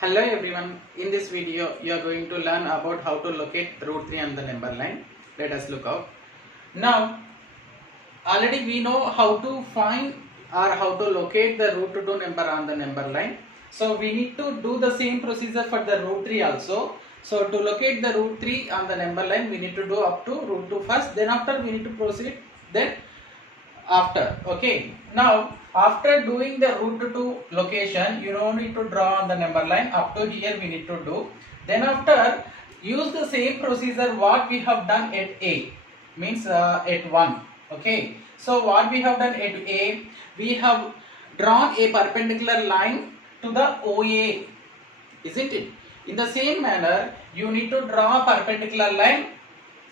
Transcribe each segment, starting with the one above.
Hello everyone, in this video you are going to learn about how to locate root 3 on the number line. Let us look out. Now already we know how to find or how to locate the root 2 number on the number line. So we need to do the same procedure for the root 3 also. So to locate the root 3 on the number line we need to do up to root 2 first, then after we need to proceed then after. Okay, now after doing the root 2 location you don't need to draw on the number line. Up to here we need to do, then after use the same procedure what we have done at A, means at 1. Okay, so what we have done at A, we have drawn a perpendicular line to the OA, isn't it? In the same manner you need to draw a perpendicular line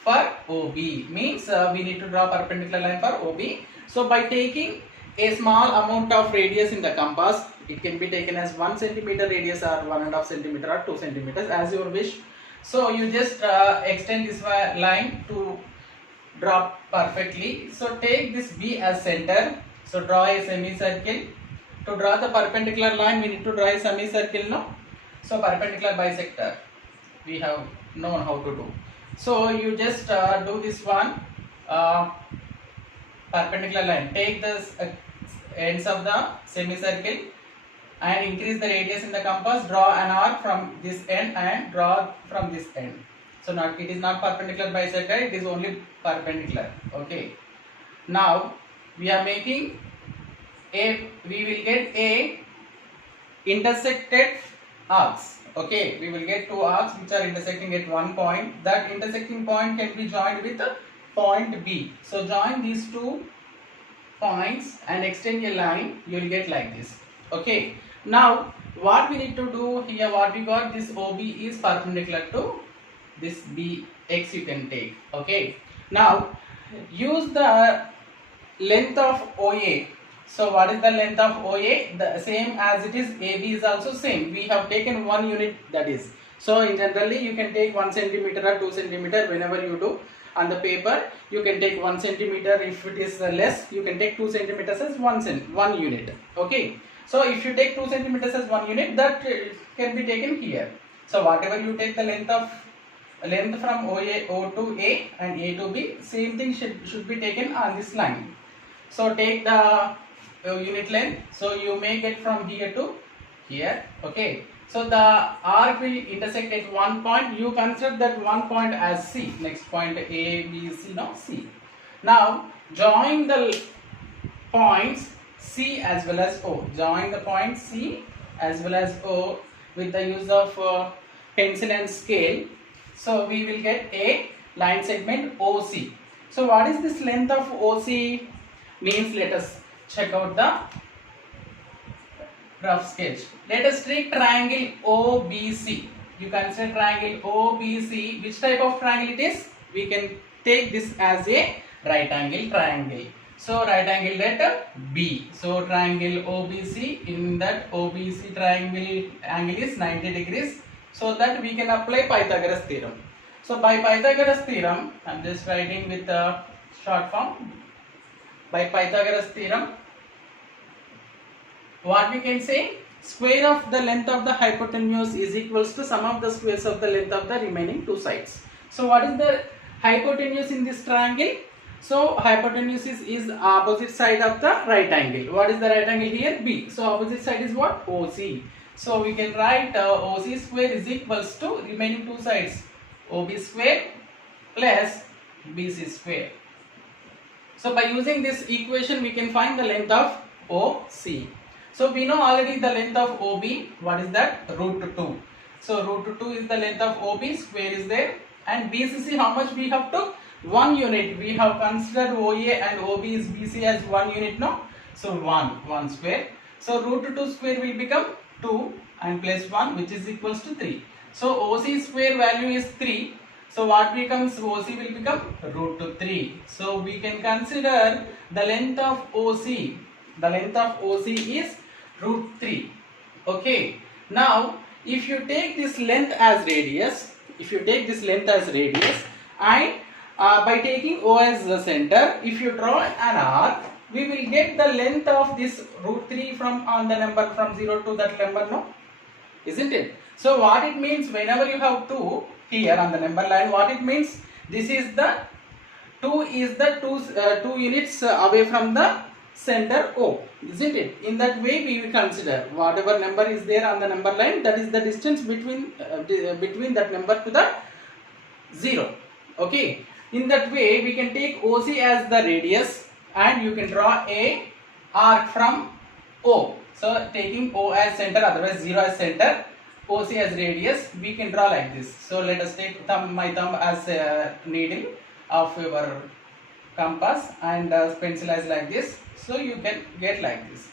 for OB, means we need to draw a perpendicular line for OB. So by taking a small amount of radius in the compass, it can be taken as 1 centimeter radius or 1.5 centimeter or 2 centimeters as your wish. So you just extend this line to draw perfectly. So take this B as center. So draw a semicircle. To draw the perpendicular line we need to draw a semicircle, no? So perpendicular bisector we have known how to do. So you just do this one perpendicular line. Take the ends of the semicircle and increase the radius in the compass. Draw an arc from this end and draw from this end. So not, it is not perpendicular bisector, it is only perpendicular. Okay. Now we are making a, we will get a intersected arcs. Okay, we will get two arcs which are intersecting at one point. That intersecting point can be joined with a point B. So join these two points and extend a line, you will get like this. Okay, now what we need to do here, what we got, this OB is perpendicular to this BX you can take. Okay, now use the length of OA. So what is the length of OA? The same as it is AB is also same. We have taken 1 unit, that is. So in generally you can take 1 centimeter or 2 centimeter whenever you do. On the paper you can take 1 centimeter. If it is less you can take 2 centimeters as 1 unit. Okay. So if you take 2 centimeters as 1 unit, that can be taken here. So whatever you take the length from OA, O to A and A to B, same thing should be taken on this line. So take the unit length. So you may get from here to here. Okay. So the arc will intersect at one point. You consider that one point as C. Next point A, B, C, no, C. Now join the points C as well as O. Join the points C as well as O with the use of pencil and scale. So we will get a line segment OC. So what is this length of OC? Means let us check out the rough sketch. Let us take triangle OBC. You consider triangle OBC. Which type of triangle it is? We can take this as a right angle triangle. So right angle at B. So triangle OBC, in that OBC triangle angle is 90 degrees. So that we can apply Pythagoras theorem. So by Pythagoras theorem, I am just writing with the short form. By Pythagoras theorem, what we can say, square of the length of the hypotenuse is equals to sum of the squares of the length of the remaining two sides. So what is the hypotenuse in this triangle? So hypotenuse is opposite side of the right angle. What is the right angle here? B. So opposite side is what? OC. So we can write OC square is equals to remaining two sides, OB square plus BC square. So by using this equation we can find the length of OC. So we know already the length of OB. What is that? Root 2. So root 2 is the length of OB, square is there. And BCC, how much we have took? 1 unit. We have considered OA and OB is BC as 1 unit, no? So 1 square. So root 2 square will become 2 and plus 1, which is equals to 3. So OC square value is 3. So what becomes? OC will become root 3. So we can consider the length of OC. The length of OC is root 3. Okay. Now if you take this length as radius, and by taking O as the center, if you draw an arc, we will get the length of this root 3 from on the number from 0 to that number, no? isn't it? So what it means, whenever you have 2 here on the number line, what it means, this is the 2 is the 2 units away from the center O, isn't it? In that way we will consider whatever number is there on the number line, that is the distance between between that number to the 0. Okay, in that way we can take OC as the radius and you can draw a arc from O. So taking O as center, otherwise 0 as center, OC as radius, we can draw like this. So let us take my thumb as a needle of your compass and pencil as like this. So you can get like this.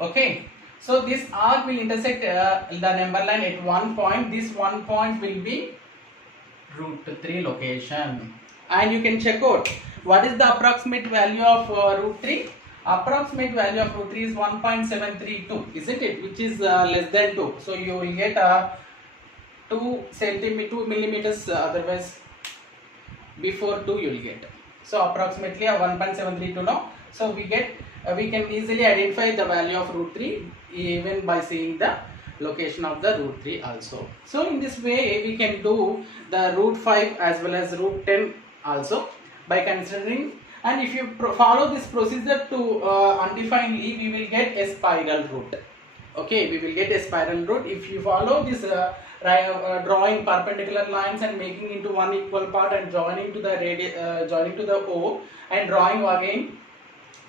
Okay. So this arc will intersect the number line at one point. This one point will be root 3 location. And you can check out what is the approximate value of root 3. Approximate value of root 3 is 1.732, isn't it? Which is less than 2. So you will get 2 millimeters, otherwise before 2 you will get. So approximately 1.732 now. So we get we can easily identify the value of root 3 even by seeing the location of the root 3 also. So in this way we can do the root 5 as well as root 10 also by considering, and if you follow this procedure to undefinedly, we will get a spiral root. Okay, we will get a spiral root if you follow this drawing perpendicular lines and making into one equal part and joining to the joining to the O and drawing again.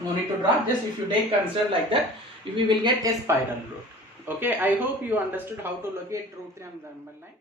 No need to draw, just if you take consider like that, we will get a spiral root. Okay, I hope you understood how to locate root 3 on the number line.